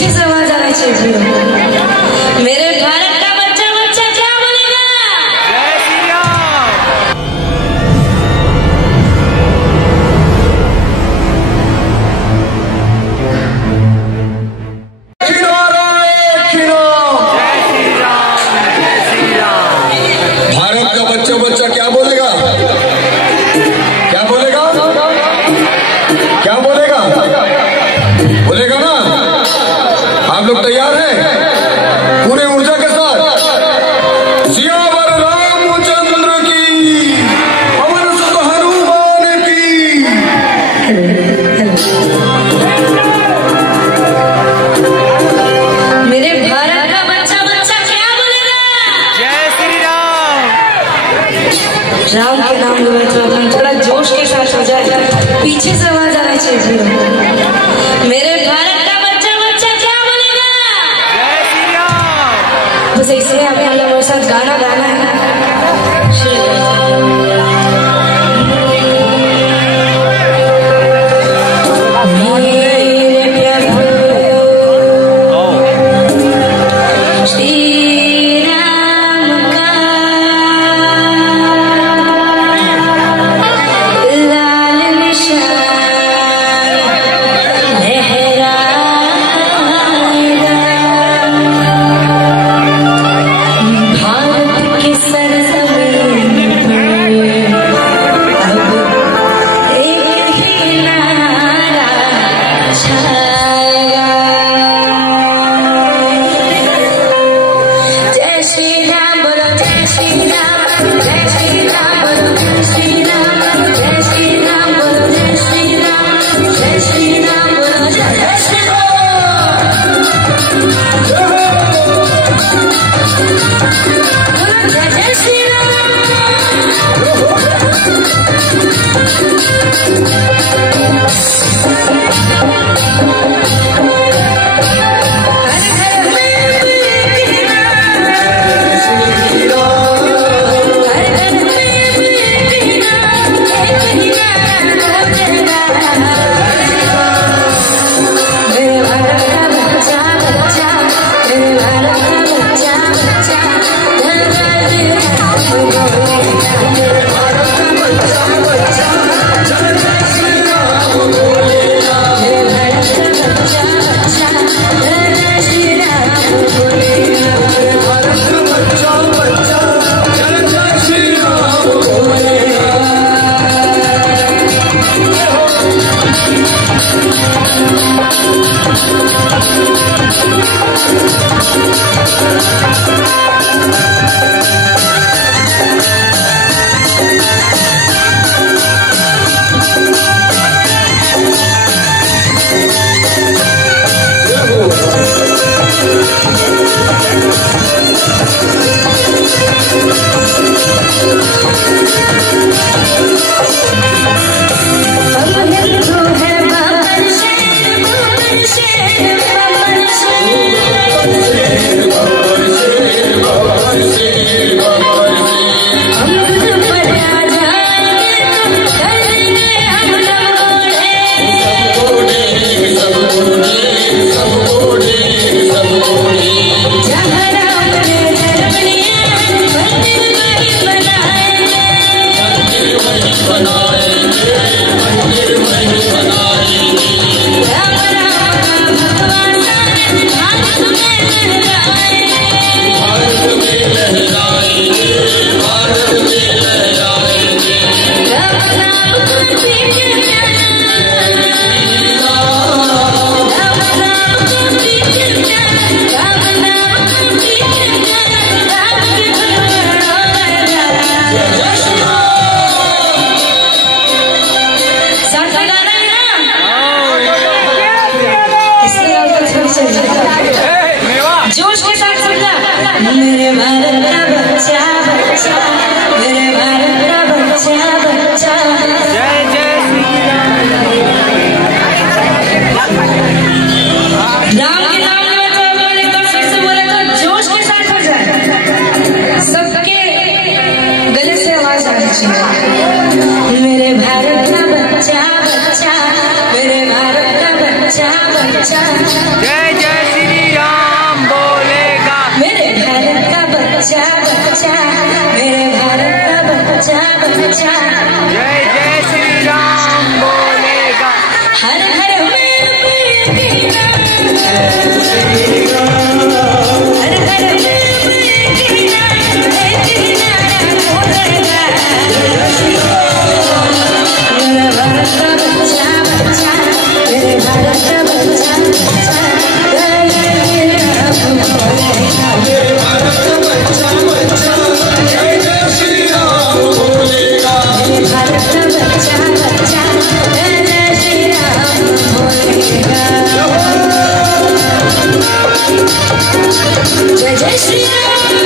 पीछे से आवाज आना चाहिए। मेरे भारत का बच्चा बच्चा क्या बोलेगा? जय श्री राम। भारत का बच्चा बच्चा क्या बोलेगा? क्या बोलेगा? क्या बोलेगा? बोलेगा ना? आप लोग तैयार हैं पूरे ऊर्जा के साथ? सियावर रामचंद्र की, पवन सुत हनुमान की। मेरे भारत का बच्चा बच्चा क्या बोलेगा? जय श्री राम। राम के नाम लो तो अपन थोड़ा जोश के साथ हो जाए। पीछे से आवाज आना चाहिए। मेरे भारत का बच्चा बच्चा क्या बोलेगा? जय श्री राम। बस इसलिए अपना लोग मेरे साथ गाना गाना है। जोश के साथ समझा। मेरे भारत का बच्चा बच्चा, मेरे भारत का बच्चा बच्चा। जय जय श्री राम के नाम में तो बोले तो फिर से बोले तो जोश के साथ हो जाए। सबके गले से आवाज आनी चाहिए। मेरे भारत का बच्चा बच्चा, मेरे भारत का बच्चा बच्चा। जय जय बच्चा बच्चा मेरे भारत का बच्चा बच्चा जय जय श्री राम बोलेगा। हर हर में कीना हर हर में कीना कीना बोलेगा। मेरे भारत का बच्चा बच्चा मेरे भारत का बच्चा बच्चा मेरे भारत का बच्चा बच्चा जय जय श्री राम बोलेगा। मेरे भारत का बच्चा बच्चा जय जय श्री राम बोलेगा। जय जय श्री राम।